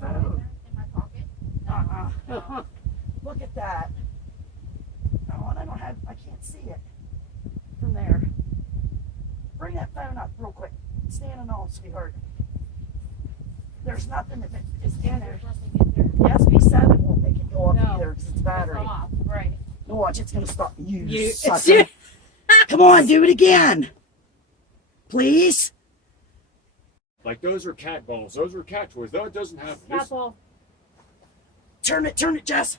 phone. In my pocket. Look at that. Oh, and I can't see it from there. Bring that phone up real quick. Stand and all, sweetheart. There's nothing that is in there. There's nothing in there. The SB7 won't make it go off No. either because it's battery. It's off, right. No, watch, it's going to stop. You sucker. Come on, do it again. Please. Like those are cat balls. Those are cat toys. Though it doesn't have this. Apple. Turn it, Jess.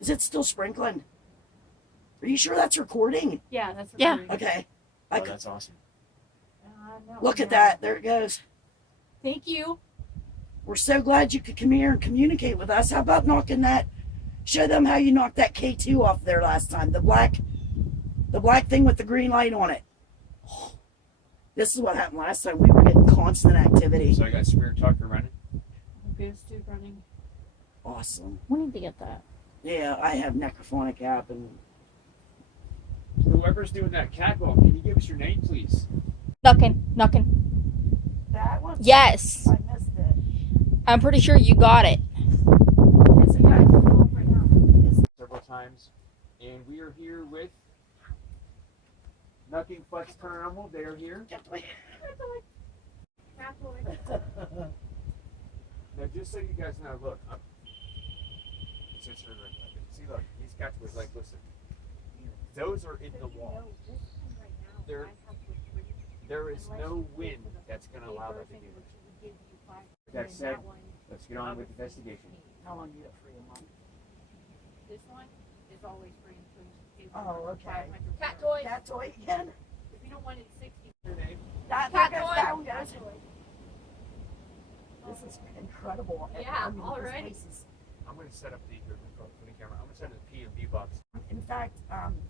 Is it still sprinkling? Are you sure that's recording? Yeah, that's Yeah. recording. Okay. Oh, that's awesome. No, Look at no. that. There it goes. Thank you. We're so glad you could come here and communicate with us. How about knocking that? Show them how you knocked that K2 off there last time. The black thing with the green light on it. This is what happened last time. We were getting constant activity. So I got Smear Tucker running. Goose tube running. Awesome. We need to get that. Yeah, I have necrophonic app and Whoever's doing that cat ball, can you give us your name, please? Knocking. that one. Yes. I missed it. I'm pretty sure you got it. Is it back? Right now. Several times. And we are here with Nothing Flex Paranormal. They are here. Now, just so you guys know, look. It's just her right there. See, look. These cat toys, like, listen. Those are in the wall. There is no wind that's going to allow that to do this. With that said, let's get on with the investigation. How long do you have free a month? This one is always free. Oh, okay. Cat toy. Cat toy again? If you don't want it, 60. Your name? That Cat goes toy. down, guys. This is incredible. Yeah, this already. place is- I'm going to set up the camera. I'm going to set up the P&B box. In fact,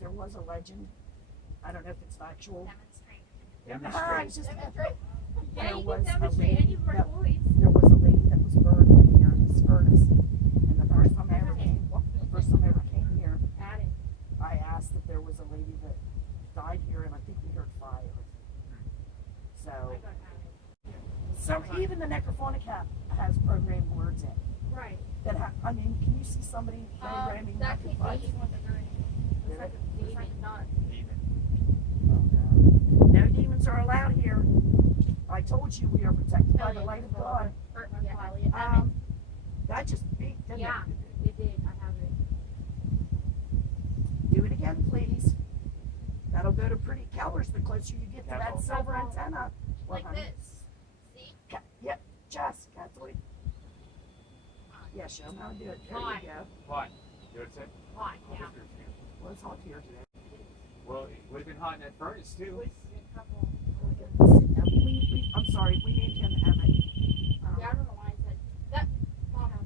there was a legend. I don't know if it's factual. Demonstrate. It's just, Yeah, there you was can a demonstrate lady any of our that toys. there was a lady that was burned in here in this furnace. And the first time I ever came here, Add it. I asked if there was a lady that died here, and I think we heard fire. I So, got add it. so even the necrophonic app has programmed words in. Right. I mean, can you see somebody programming That could necrophonic? be one of the very. Looks like a demon, not. Demon. No demons are allowed here. I told you we are protected by the light of God. Yeah, That just beat, didn't yeah, it? it did. I have it. Do it again, please. That'll go to pretty colors the closer you get to that Catball. silver antenna. Like honey. this. See? Yep, Jess, cat toy. Yeah, show them how to do it. There Hot. you go. Hot. You know what it said? Hot, yeah. Well, it's hot here today. Well, it would have been hot in that furnace, too. I'm sorry, we named him Emmett. Yeah, I don't know why I said that. Mama.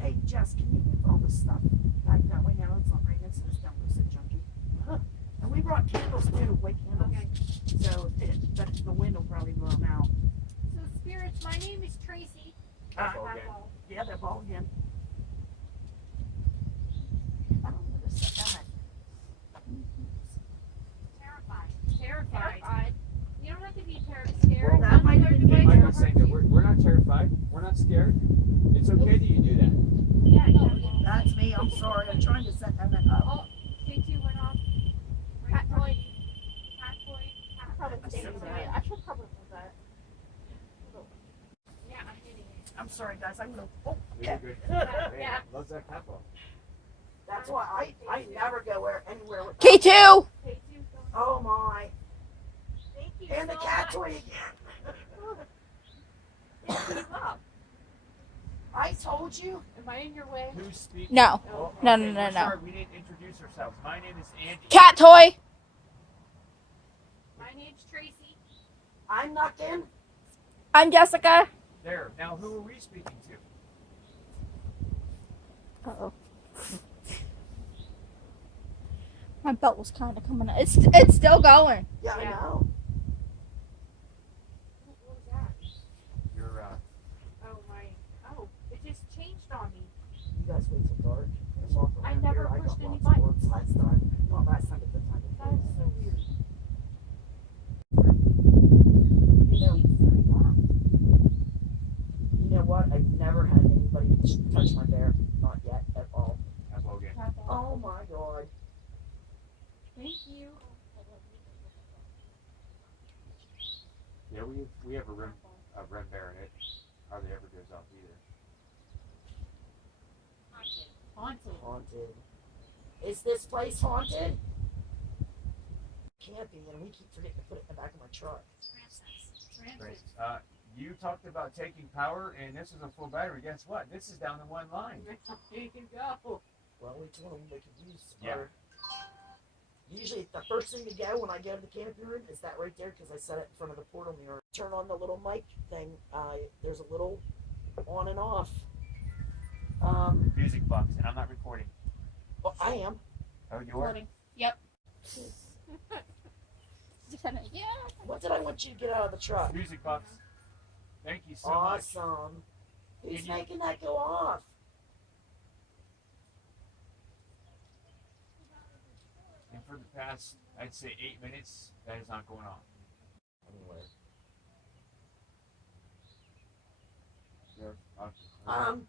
Hey, Jess, can you move all this stuff back that way now? It's not raining, so this don't go so junky. And we brought candles too, white candles. Okay. So the wind will probably blow them out. So, spirits, my name is Tracy. Okay. Yeah, they're ball again. I don't know this Emmett. Terrified. You don't have to be scared. Well, that might have been me. I'm not saying that we're not terrified. We're not scared. It's okay that you do that. Yeah, no. That's me. I'm sorry. I'm trying to set Emmett up. Oh, K2 went off. Cat toy. Probably Cat stay toy. away. I should probably move that. Yeah, I'm hitting it. I'm sorry, guys. I'm gonna. Oh, You're yeah. good. Yeah. Loves that cat ball. That's why I never go anywhere with. K2! K2 going Oh my! Thank you And the so cat much. toy again. Keep up. I told you. Am I in your way? Who's speaking? No. Oh, No, okay, no, no, we're no. Sorry, we didn't introduce ourselves. My name is Andy. Cat toy! My name's Tracy. I'm knocked in. I'm Jessica. There. Now, who are we speaking to? Uh-oh. My belt was kind of coming out. It's still going. Yeah, I Yeah. know. What was that? You're, Oh, my. Oh, it just changed on me. You guys wait till dark. and walk I around never here. I pushed got any lots of buttons. words last time. Not last time, but the time That before. is so weird. You know, you know what? we have a rim bear in it. Hardly ever goes off either. Haunted. Haunted. Is this place haunted? Camping, and we keep forgetting to put it in the back of my truck. Francis. You talked about taking power, and this is a full battery. Guess what? This is down to one line. You can go. Well, we told them they could use Yeah. our... Usually, the first thing to go when I go to the camping room is that right there, because I set it in front of the portal mirror. Turn on the little mic thing. There's a little on and off. Music box, and I'm not recording. Well, I am. Oh, you are? Recording. Yep. Yeah. What did I want you to get out of the truck? Music box. Thank you so much. Awesome. Who's Can you- making that go off? And for the past, I'd say 8 minutes, that is not going on. Anywhere.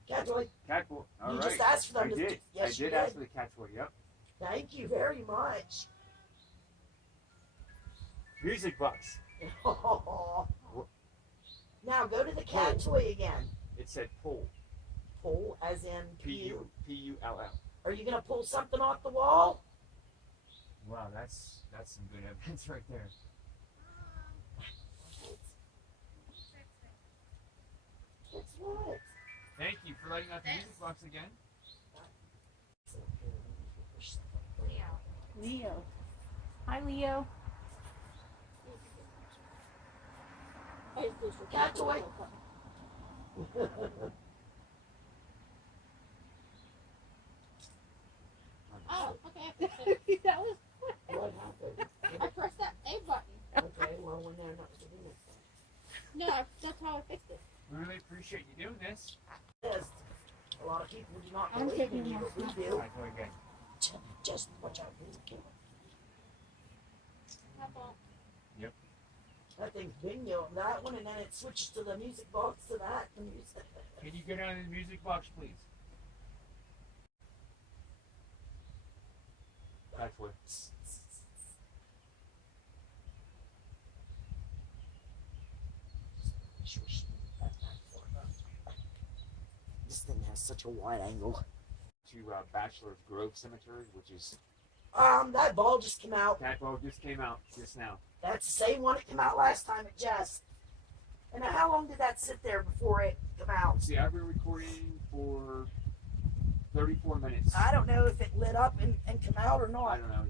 Catboy, Catboy. All you right. just asked for them I to... did. Yes, I you did ask for the catboy. Yep. Thank you very much. Music box. Now go to the cat toy again. It said pull. Pull, as in P-U-L-L. Are you gonna pull something off the wall? Wow, that's some good evidence right there. It's what? Thank you for letting out the music box again. Leo. Hi, Leo. Cat toy. Oh, okay. That was. What happened? I pressed that A button. Okay, well when they're not doing it. No, that's how I fixed it. We really appreciate you doing this. Yes. A lot of people do not I'm believe in taking you, my but we stuff. do. All right, go again. Just watch out for the camera. That thing's bingo on that one, and then it switches to the music box to that. The music. Can you go down to the music box, please? Catboy. This thing has such a wide angle. To Bachelor's Grove Cemetery, which is That ball just came out. Catboy just came out just now. That's the same one that came out last time at Jess. And now how long did that sit there before it came out? See, I've been recording for 34 minutes. I don't know if it lit up and come out or I not. don't know.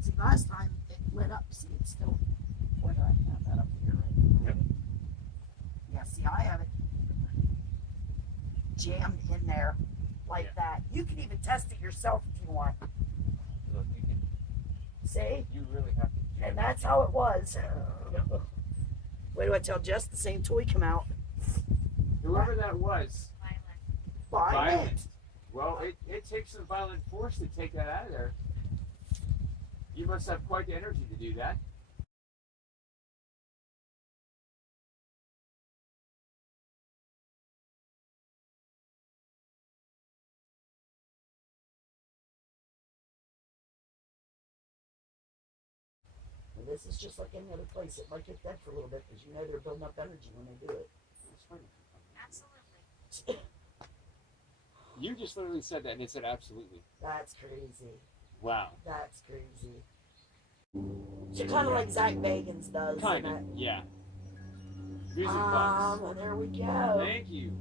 See, last time it lit up. See, it's still. Where do I have that up here? Right? Yep. Yeah, see, I have it jammed in there like that. You can even test it yourself if you want. Look, See? you really have to. And that's how it was. Wait do I tell Jess the same toy come out? Whoever that was, Violent. Well, it takes some violent force to take that out of there. You must have quite the energy to do that. And this is just like any other place. It might get dead for a little bit because you know they're building up energy when they do it. It's funny. Absolutely. You just literally said that, and it said absolutely. That's crazy. Wow. That's crazy. So kind of like Zach Bagans does. Kind of, and yeah. that- Music box. There we go. Thank you.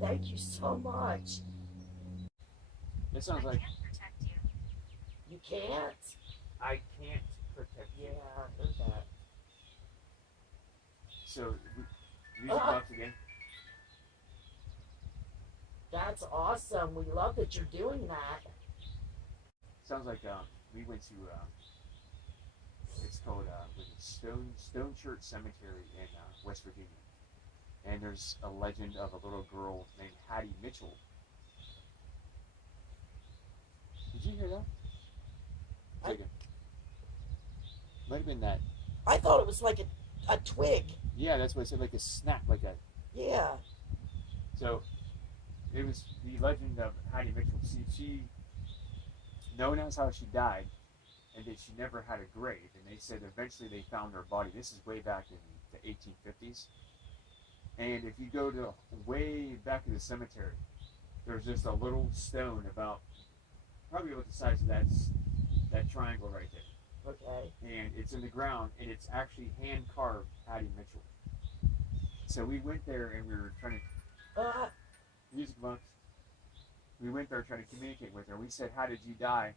Thank you so much. That sounds I like can protect you. You can't. I can't protect you. Yeah, I heard that. So, music box again. That's awesome. We love that you're doing that. Sounds like we went to it's called Stone Church Cemetery in West Virginia, and there's a legend of a little girl named Hattie Mitchell. Did you hear that? Jacob? Might have been that. I thought it was like a twig. Yeah, that's what I said, like a snap, like that. Yeah. So it was the legend of Hattie Mitchell. She known as how she died, and that she never had a grave. And they said eventually they found her body. This is way back in the 1850s. And if you go to way back in the cemetery, there's just a little stone about probably about the size of that triangle right there. Okay. And it's in the ground, and it's actually hand carved Hattie Mitchell. So we went there and we were trying to music box. We went there trying to communicate with her. We said, "How did you die?"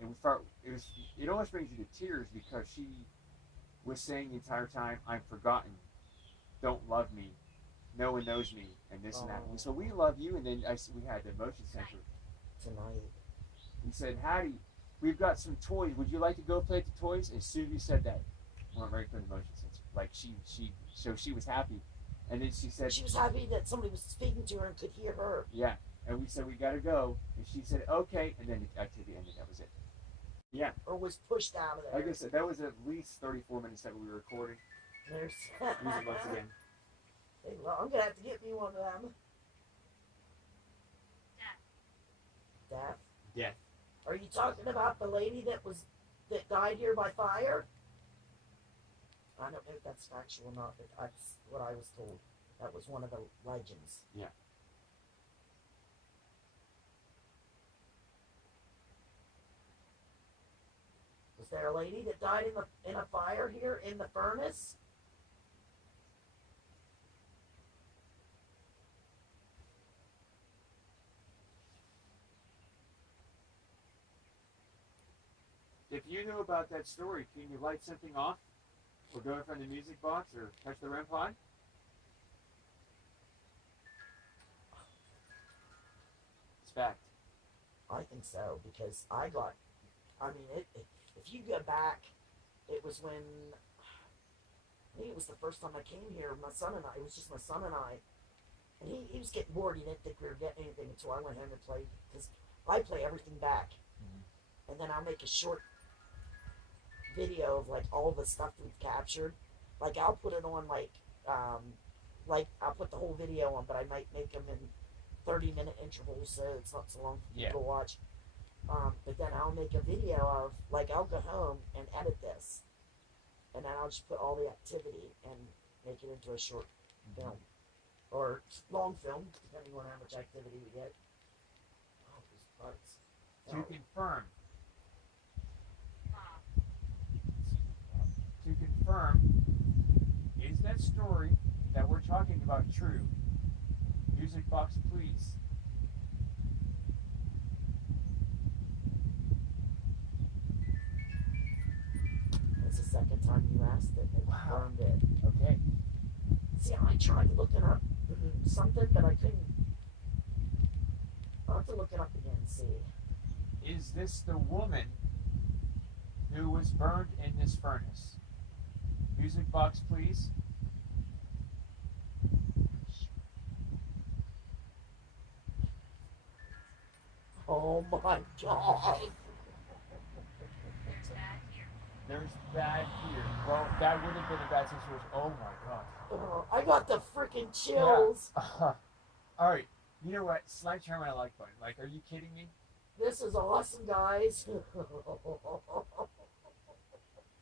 And we felt it almost brings you to tears because she was saying the entire time, "I'm forgotten. Don't love me. No one knows me," and this and that. And so we love you, and then we had the motion sensor Tonight. We said, "Hattie, we've got some toys. Would you like to go play with the toys?" And Susie said that. Went right from the motion sensor. Like she was happy, and then she said She was happy that somebody was speaking to her and could hear her. yeah. And we said, "We gotta go," and she said, "Okay," and then the activity ended. That was it. Yeah. Or was pushed out of there. Like I said, that was at least 34 minutes that we were recording. There's Music box again. Hey, well, I'm gonna have to get me one of them. Death. Death. Are you talking about the lady that died here by fire? I don't know if that's factual or not, but that's what I was told. That was one of the legends. Yeah. Was there a lady that died in a fire here in the furnace? If you know about that story, can you light something off? Or go in front of the music box or touch the REM pod? It's fact. I think so, because I mean, if you go back, it was when, I think it was the first time I came here, my son and I, it was just my son and I, and he was getting bored, he didn't think we were getting anything until I went home and played, because I play everything back, and then I'll make a short video of like all the stuff we've captured, like I'll put it on like I'll put the whole video on, but I might make them in 30-minute intervals so it's not so long for people to watch. But then I'll make a video of, like, I'll go home and edit this, and then I'll just put all the activity and make it into a short film or long film, depending on how much activity we get. Oh, these bugs. To confirm. To confirm, is that story that we're talking about true? Music box, please. That's the second time you asked it. They confirmed it. Okay. See, I tried looking up something, but I couldn't. I'll have to look it up again and see. Is this the woman who was burned in this furnace? Music box, please. Oh my God. There's bad here. Well, that would have been a bad situation. Oh my God. I got the freaking chills. Yeah. All right. You know what? Slide turn my like button. Like, are you kidding me? This is awesome, guys.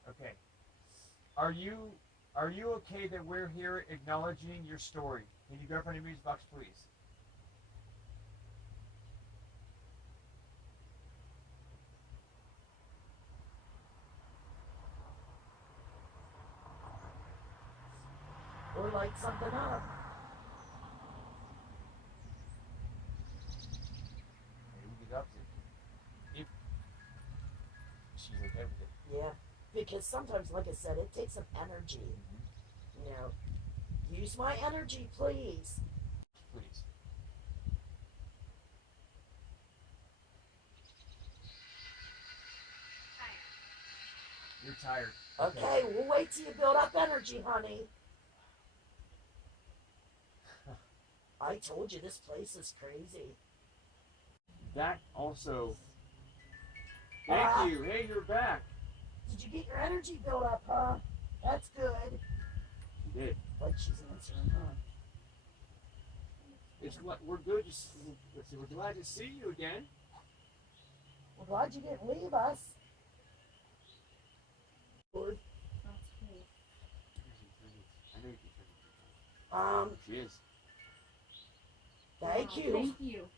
Okay. Are you okay that we're here acknowledging your story? Can you go for the music box, please? Or light something up. Maybe we get up to. If she's okay with it. Yeah, because sometimes, like I said, it takes some energy. You know, use my energy, please. Please. You're tired. Okay, we'll wait till you build up energy, honey. I told you this place is crazy. That also. Thank you. Hey, you're back. Did you get your energy built up, huh? That's good. You did. Like she's answering, huh? We're good. We're glad to see you again. We're glad you didn't leave us. Lord. That's cool. She is. Thank you. Thank you.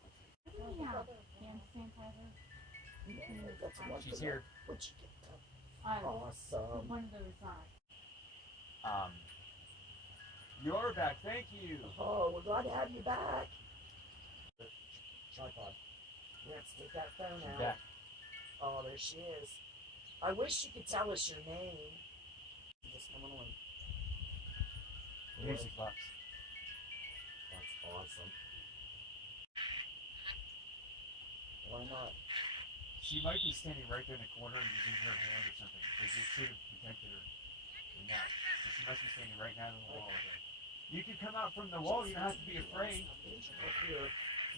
Yeah. Hand sanitizer. Yeah, that's wonderful. She's here. What'd you get? I Awesome. one of those You're back. Thank you. Oh, we're glad to have you back. Tripod. Let's take that phone She's out. back. Oh, there she is. I wish you could tell us your name. Just coming on. Music box. That's awesome. Why not? She might be standing right there in the corner and using her hand or something. Because it should have protected her from that. So she must be standing right now on the wall there. You can come out from the wall. You don't have to be afraid.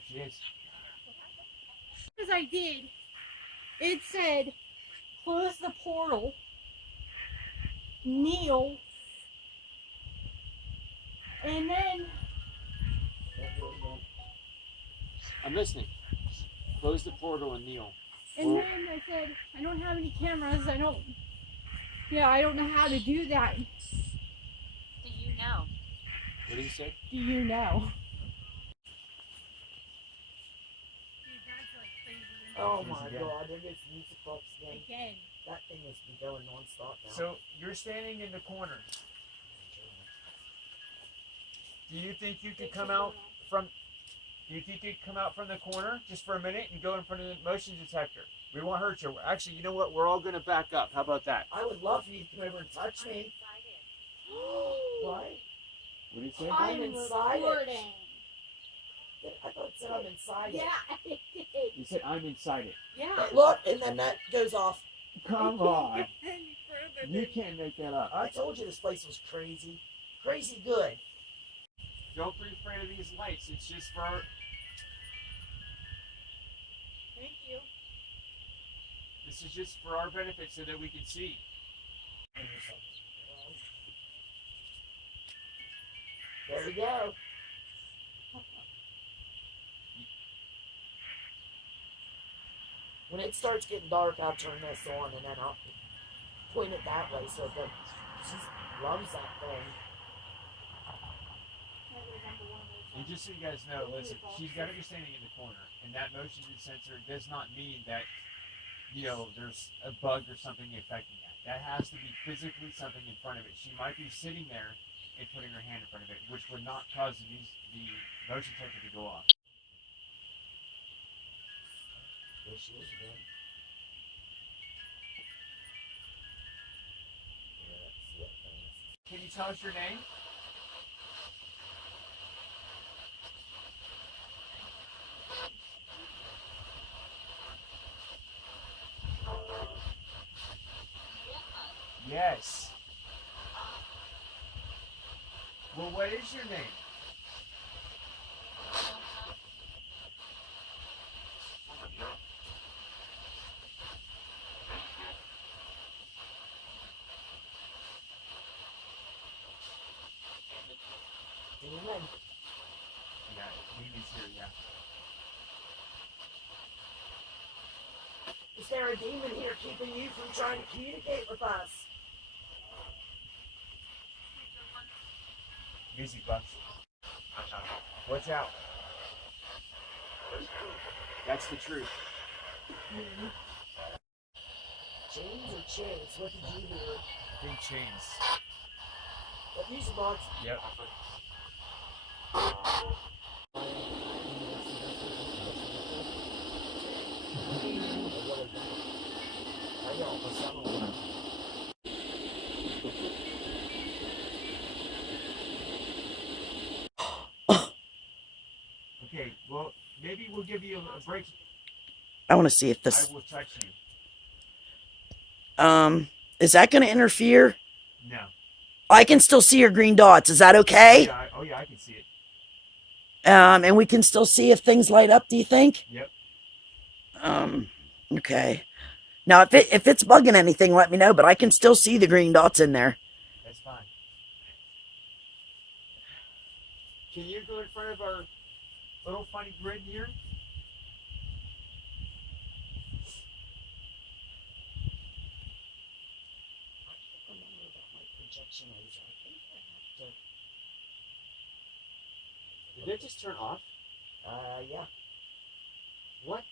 She is. As I did, it said, close the portal, kneel, and then I'm listening. Close the portal and kneel. then I said, I don't have any cameras. I don't know how to do that. Do you know? What did you say? Do you know? Oh my god, there goes the music box again. Again. That thing has been going non-stop now. So you're standing in the corner. Do you think you could come out from? Do you think you could come out from the corner just for a minute and go in front of the motion detector? We won't hurt you. Actually, you know what? We're all gonna back up. How about that? I would love for you to come over and touch me. What? What did you say? I'm inside it. recording. I thought it said I'm inside it. Yeah, it did. You said I'm inside it. Yeah. But look, and then that goes off. Come on. You can't make that up. I told you this place was crazy. Crazy good. Don't be afraid of these lights. It's just for. Thank you. This is just for our benefit so that we can see. There we go. When it starts getting dark, I'll turn this on and then I'll point it that way so that she loves that thing. And just so you guys know, listen, she's got to be standing in the corner, and that motion sensor does not mean that, there's a bug or something affecting that. That has to be physically something in front of it. She might be sitting there and putting her hand in front of it, which would not cause the motion sensor to go off. There she is again. Yeah, that's that thing. Can you tell us your name? Yes. Well, what is your name? Demon. Yeah, Mimi's here, yeah. Is there a demon here keeping you from trying to communicate with us? Music box. Watch out. That's the truth. Chains or chains? What did you hear? Big chains. What music box? Yep. Okay, well, maybe we'll give you a break. I want to see if I this. will touch you. Is that going to interfere? No. I can still see your green dots. Is that okay? Yeah, I can see it. And we can still see if things light up. Do you think? Yep. Okay. Now, if it's bugging anything, let me know. But I can still see the green dots in there. That's fine. Can you go in front of our little funny grid here? Did it just turn off? Yeah. What?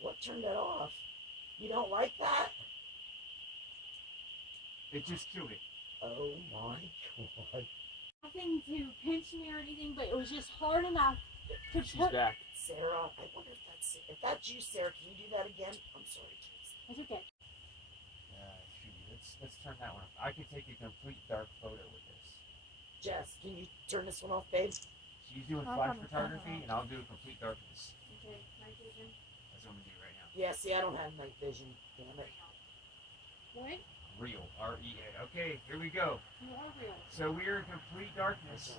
What turned it off? You don't like that? It just killed it. Oh my god. Nothing to pinch me or anything, but it was just hard enough to She's put. back. Sarah, I wonder if that's you, Sarah. Can you do that again? I'm sorry, kids. It's okay. Shoot. Let's turn that one off. I could take a complete dark photo with this. Jess, can you turn this one off, babe? She's doing I'll flash have a photography, camera. and I'll do complete darkness. Okay, night vision. That's what I'm gonna do right now. Yeah, see, I don't have night vision. Damn it. What? Real. R-E-A. Okay, here we go. You are real. So we're in complete darkness.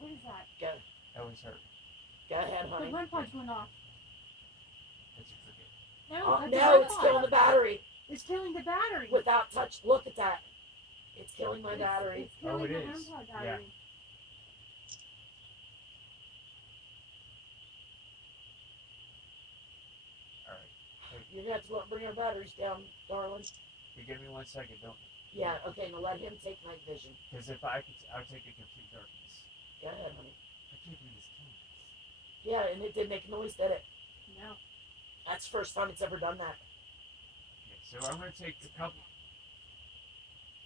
What is that? Go. That was her. Go ahead, The honey. REM pod's going off. That's your forget. No, that's No, the it's REM killing pod. the battery. It's killing the battery. Without touch, look at that. It's killing my battery. It's killing Oh, it the is. REM pod Yeah. battery. Alright. You're gonna have to bring our batteries down, darling. You give me 1 second, don't Yeah, okay, now let him take night vision. Because if I could, I'll take a complete darkness. Go ahead, honey. I can't believe this killing. Yeah, and it did make a noise, did it? No. That's the first time it's ever done that. Okay, so I'm gonna take a couple.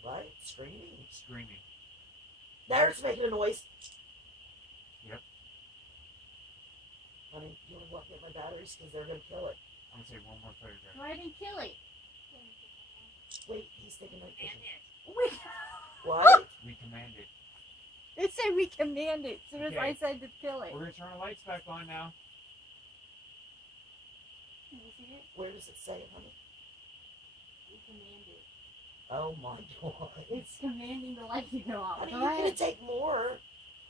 Right? Screaming. Screaming. There, it's making a noise. Yep. Honey, you want to go up and get my batteries? Because they're going to kill it. I'm gonna take one more photograph. Why didn't kill it? Wait, he's taking night vision. We, What? We command it. it said we command it as soon as Okay. I said to kill it. We're gonna turn our lights back on now. Can you see it? Where does it say, honey? We command it. Oh my god. It's commanding the light to go off. Honey, Go you're going ahead. to take more.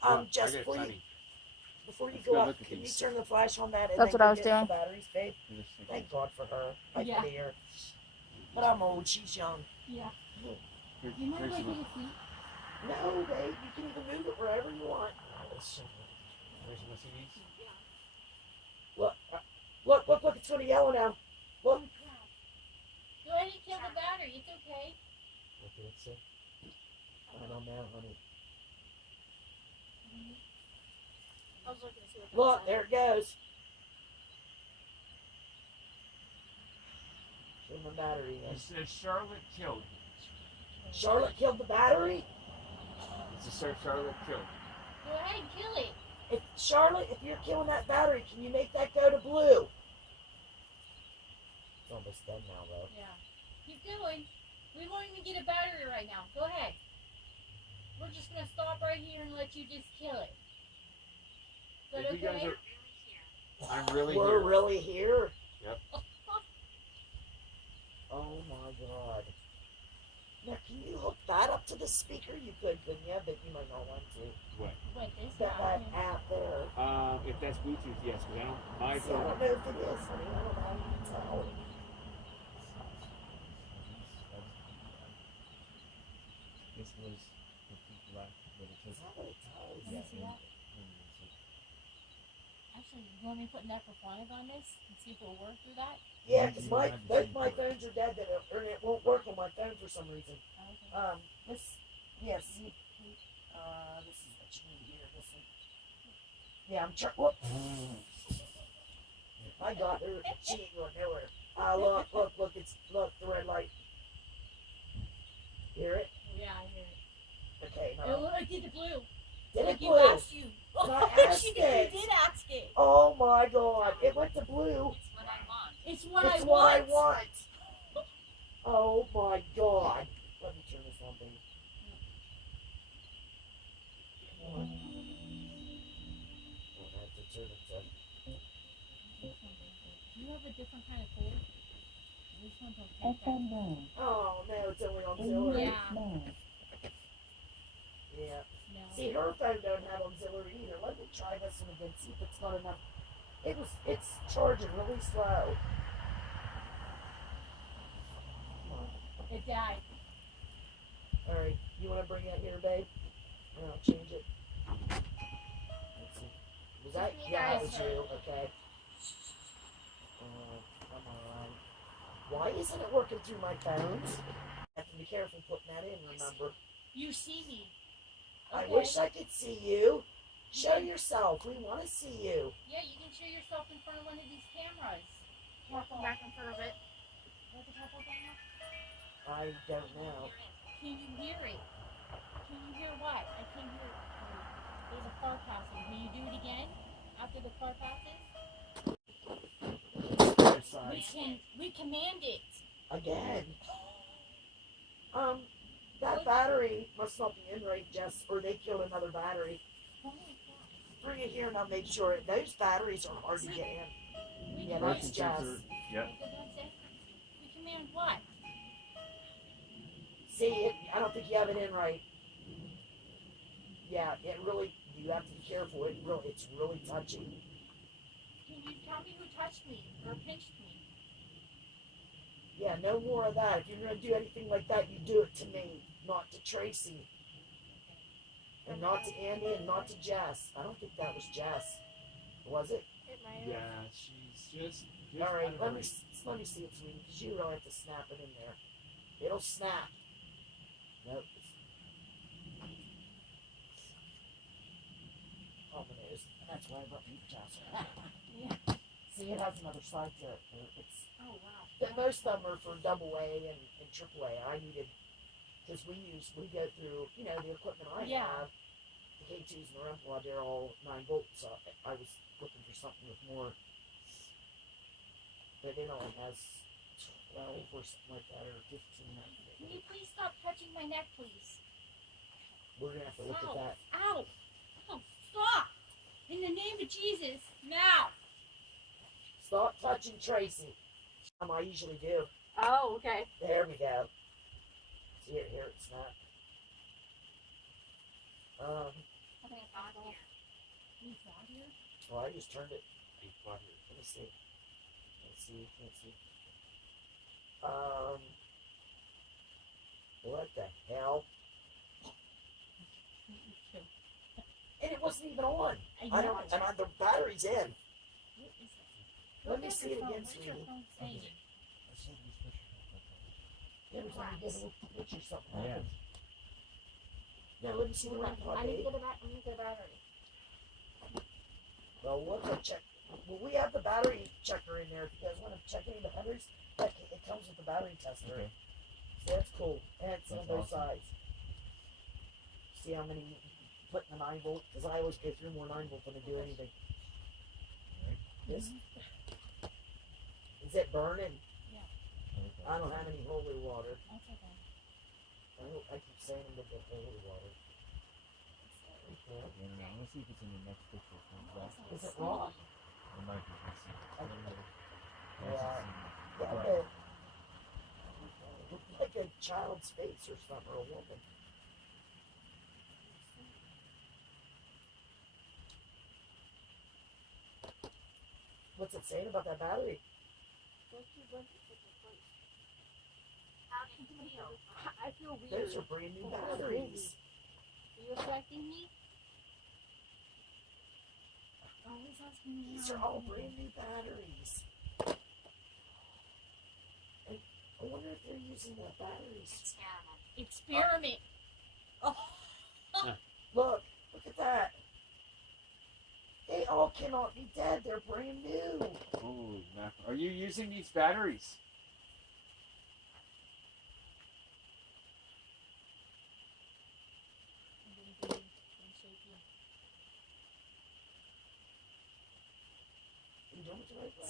I Just got before you, tiny. before you Let's go go up, look at can you these. turn the flash on that and That's then what I go was get doing. the batteries, babe? Thank God for her. I Yeah. can hear. But I'm old. She's young. Yeah. Here, You might here's like the- it a seat. No, babe. You can even move it wherever you want. Where's the CDs? Look. Look. It's going to yellow now. Look. Go ahead and kill the battery. It's okay. What did it say? I don't know, honey. I was looking to see what Look, there it goes. Kill my battery It then. says Charlotte killed. Charlotte killed the battery? It's a Charlotte killed. Go ahead and kill it. Charlotte, if you're killing that battery, can you make that go to blue? It's almost done now, though. Yeah. Keep going. We won't even get a battery right now. Go ahead. We're just gonna stop right here and let you just kill it. Is that If you guys okay? are, I'm really We're here. really here? Yep. Oh my god. Now, can you hook that up to the speaker? You could, couldn't you? But you might not want to. What? Wait, this That guy. app there. If that's Bluetooth, yes, but I don't. My See, I don't phone. know if it is, honey. I don't know how you can tell. This was complete black, but it Is that what it does? Let me see that. Actually, you want me to put necroponic on this and see if it'll work through that? Yeah, because both my phones are dead, or it won't work on my phone for some reason. Okay. This is what you need here. This one. Yeah, I'm trying. Whoop. I got her. She ain't going nowhere. Look, look, the red light. Hear it? Yeah, I hear it. Okay, Oh, now. look, I did the blue. Did Like it you blue? asked you. I asked she it. did ask it. Oh my god, it went to blue. It's what It's I what I want. want. Oh my god. Let me turn this on, baby. Come on. I have to turn it to. Do you have a different kind of cord? This one don't take that. Oh no, it's only auxiliary. Yeah. Yeah. No. See, her phone don't have auxiliary either. Let me try this one again, see if it's not enough. It's charging really slow. Come on. It died. Alright, you want to bring that here, babe? And I'll change it. Let's see. Was that? Yeah, that was you. Okay. Come on. Why isn't it working through my phones? I have to be careful putting that in, remember? You see me. I Okay. wish I could see you. Show yourself. We want to see you. Yeah, you can show yourself in front of one of these cameras. Walking back in front of it. What the careful camera? I don't know. Can you hear it? Can you hear what? I can't hear it. There's a car passing. Can you do it again after the car passes? We command it. Again. That battery must not be in right, Jess, or they killed another battery. Bring it here and I'll make sure. Those batteries are hard to get in. Yeah, that's Jess. Yep. We command what? See, I don't think you have it in right. Yeah, it really, you have to be careful. It's really touchy. Can you tell me who touched me or pinched me? Yeah, no more of that. If you're going to do anything like that, you do it to me, not to Tracy. And not to Andy and not to Jess. I don't think that was Jess. Was it? It might have. Yeah, she's just All right, out of let her me way. see it, sweetie, because you really have to snap it in there. It'll snap. Nope. Oh, my nose. That's why I brought you Jess. Yeah. See, it has another side to it. It's, Oh wow. most of them are for double A and triple A. I needed, because we go through, the equipment I Yeah. have, the K2s and the REM pod, they're all 9 volts. So I was looking for something with more, but it only has 12 or something like that, or 15. Can you please stop touching my neck, please? We're going to have to look at that. Ow! Ow! Stop! In the name of Jesus, now! Stop touching Tracy. I usually do. Oh, okay. There we go. See it here, it's not. I think it's on here. You found here? Well, I just turned it. Right Let me see. Can't see. What the hell? And it wasn't even on. I know. The battery's in. What is that? Let me see it again, What's your sweetie. phone saying? Every time you get a little picture, something Yeah. happens. Now let me see the REM pod, I need to babe. get a battery. Well, we'll go check. Well, we have the battery checker in there. If you guys want to check any of the batteries, it comes with the battery tester. Okay. So that's cool. And it's on That's both awesome. sides. See how many you put in the 9 volt? Because I always go through more 9 volt than I do anything. This. Is it burning? Yeah. I don't have any holy water. That's okay. I keep saying I'm going to get holy water. Okay. Let's see if it's in the next picture. Is it raw? It might be. Let's see. Yeah. Yeah, Right. but it looked like a child's face or something, or a woman. What's it saying about that battery? I feel weird. Those are brand new batteries. Are you affecting me? Always asking me. These are all brand new batteries. And I wonder if they're using the batteries. Experiment. Oh. Look at that. They all cannot be dead. They're brand new. Holy mackerel. Are you using these batteries? You doing it the right way?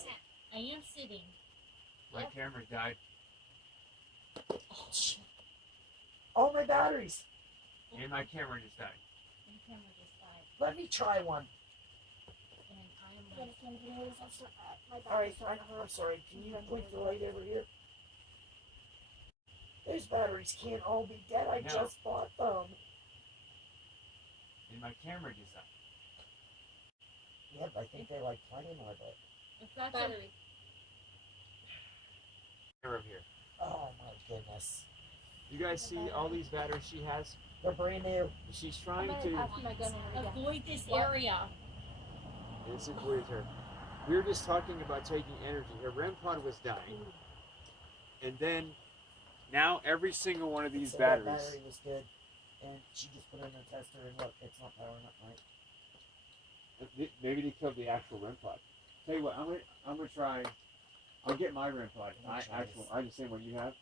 I am sitting. My camera died. Oh, shit. All my batteries. And my camera just died. My camera just died. Let me try one. And I am like, Alright, I'm sorry. Can you point the light over here? Those batteries can't all be dead. I No. just bought them. And my camera just died. Yep, I think they like playing with it. if that's Battery. Camera over here. Oh my goodness. You guys see all these batteries she has? They're brand new. She's I'm trying gonna to. pass my gun over again. avoid this area. It's with her. We were just talking about taking energy. Her REM pod was dying, and then now every single one of these So that batteries. battery was good. And she just put it in her tester and look, it's not powering up right. Maybe they killed the actual REM pod. Tell you what, I'm gonna try. I'll get my REM pod. I understand what you have.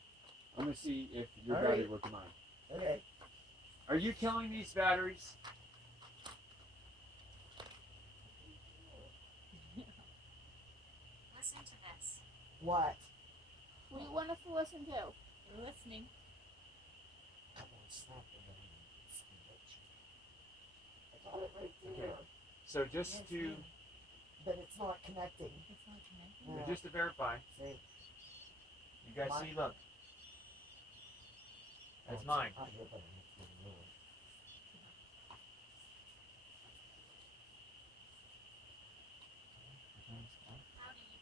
I'm gonna see if your All battery right. works mine. Okay. Are you killing these batteries? Listen to this. What? What do you want us to listen to? We're listening. Come on, snap it. I got it right there. Okay. So just to But it's not connecting. It's not connected. Yeah. just to verify, See? you guys Mine- see? Look, that's mine. I hear better than it's yours. How do you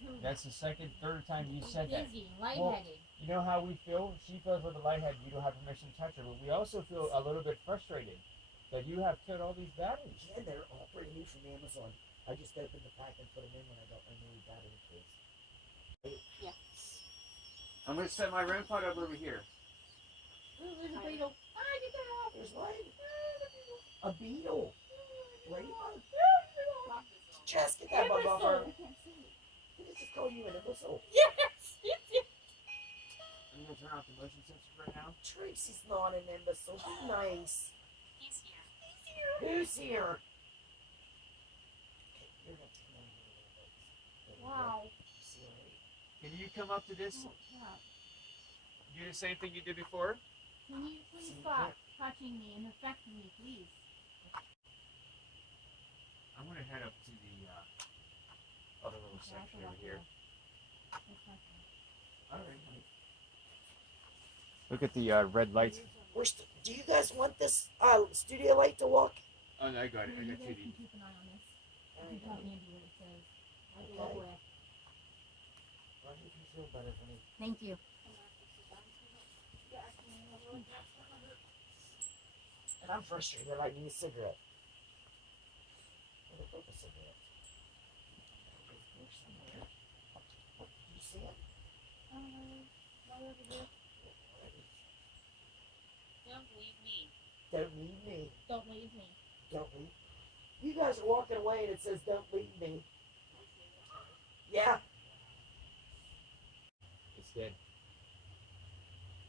feel? That's the third time you said that. Dizzy and lightheaded. You know how we feel? She feels with the lighthead. You don't have permission to touch her, but we also feel a little bit frustrated that you have killed all these batteries. And they're all pretty new from Amazon. I just opened the pack and put them in when I got my new battery case. Yes. I'm gonna set my REM pod up over here. Ooh, there's a beetle. Ah, get that off. There's light. A beetle. Ladybug. Just get that bug off her. I can't see it. Did it just call you an imbecile? Yes, it did. I'm gonna turn off the motion sensor right now. Tracy's not an imbecile. Be nice. He's here. Who's here? Okay, you're gonna come over here a little bit. There we go. Wow. See, already. Can you come up to this? Oh, crap. Do the same thing you did before? Can you please See, stop touching me and affecting me, please? I'm gonna head up to the other little Okay, I section forgot over here. That's my phone. All right, honey. Look at the red lights. Do you guys want this studio light to walk? Oh no, I got it. I You got guys 2D. can keep an eye on this. All You right, can tell honey. Andy what it says. I Okay. go away. Well, I hope you feel better, honey. Thank you. And I'm frustrated. I need a cigarette. Where the fuck is a cigarette? There's somewhere. Do you see it? Right over here. Don't leave me. Don't leave me. Don't leave me. Don't leave. You guys are walking away and it says don't leave me. Yeah. It's dead.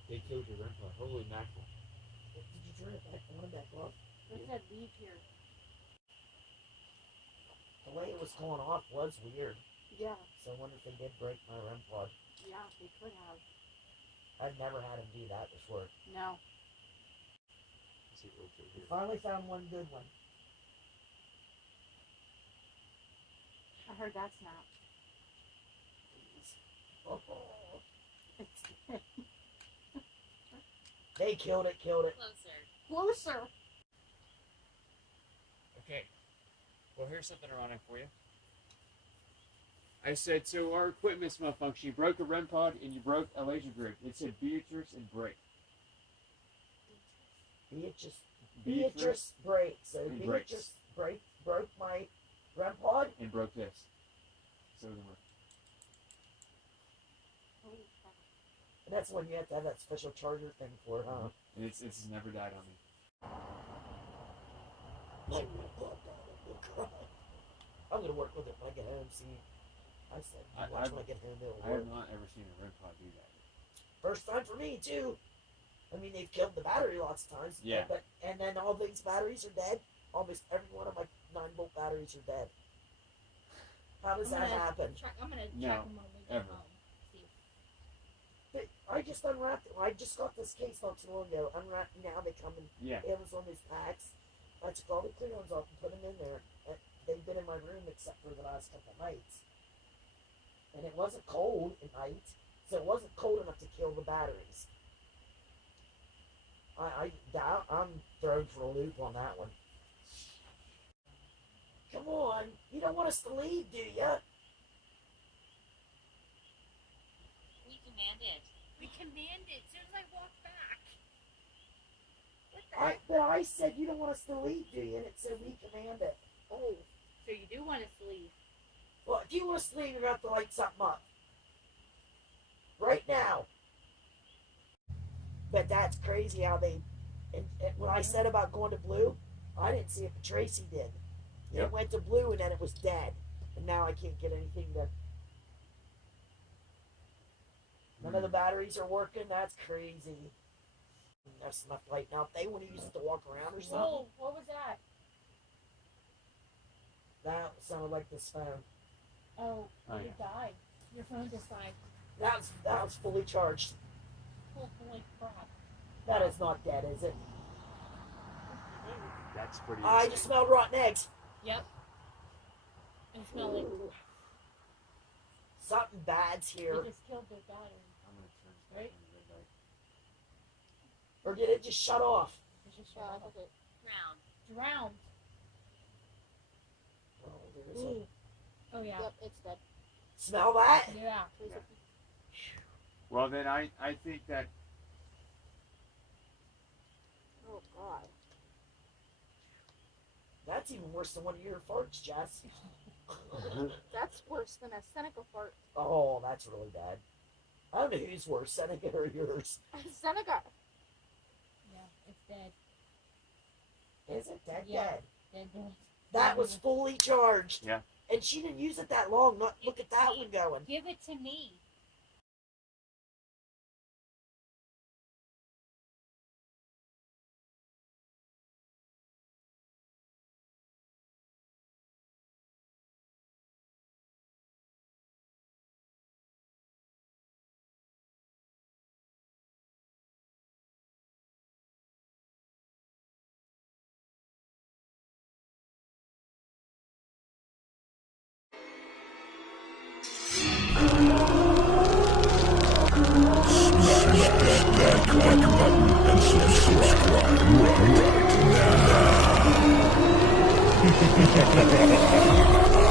They killed your REM pod. Holy mackerel. Did you turn it back on and back off? It said leave here. The way it was going off was weird. Yeah. So I wonder if they did break my REM pod. Yeah, they could have. I've never had them do that before. No. Let's see what's over here. Finally found one good one. I heard that snap. Oh. They killed it, killed it. Closer. Okay. Well, here's something ironic for you. I said, so our equipment's malfunctioning. You broke a REM pod and you broke a laser grid. It said Beatrice and break. Beatrice break. So And Beatrice broke my REM pod. And broke this. So then Holy crap. And that's when you have to have that special charger thing for it, huh? and it's never died on me. My REM pod died. I'm gonna cry. I'm gonna work with it when I get home. See, I said, watch when I get home. It'll I work. have not ever seen a REM pod do that. First time for me too. I mean, they've killed the battery lots of times. Yeah. But and then all these batteries are dead. Almost every one of my 9-volt batteries are dead. How does that happen? I'm gonna No, check them when we get ever. home. See. But I just unwrapped it. I just got this case not too long ago. Unwrapped. Now they come in Yeah. Amazon these packs. I took all the clear ones off and put them in there. And they've been in my room except for the last couple of nights. And it wasn't cold at night, so it wasn't cold enough to kill the batteries. I'm thrown for a loop on that one. Come on, you don't want us to leave, do you? We commanded. We commanded as soon as I walk back. What the But I said you don't want us to leave, do you? And it said we command it. Oh, so you do want us to leave? Well, if you want us to leave, you're going to have to light something up. Right now. But that's crazy how they And when I said about going to blue, I didn't see it, but Tracy did. Yep. It went to blue and then it was dead. And now I can't get anything to. None of the batteries are working. That's crazy. That's enough light. Now, if they want to use it to walk around or something, Whoa, what was that? that sounded like this phone. Oh, Oh, it yeah. died. Your phone just died. That was fully charged. Holy crap. That is not dead, is it? That's pretty I insane. just smelled rotten eggs. Yep. I smell it. Something bad's here. It just killed the battery. I'm going to turn this back Right? on the red light. Or did it just shut off? It just Yeah, I think it drowned. Oh, there is a... Ooh. Oh yeah. Yep, it's dead. Smell that? Yeah. There's Yeah. a- Well, then I think that Oh god. That's even worse than one of your farts, Jess. That's worse than a Seneca fart. Oh, that's really bad. I don't know who's worse, Seneca or yours. Seneca. Yeah, it's dead. Is it dead? Yeah. Dead. Dead. That was fully charged. Yeah. And she didn't use it that long. Look at that one going. Give it to me. Subscribe right now.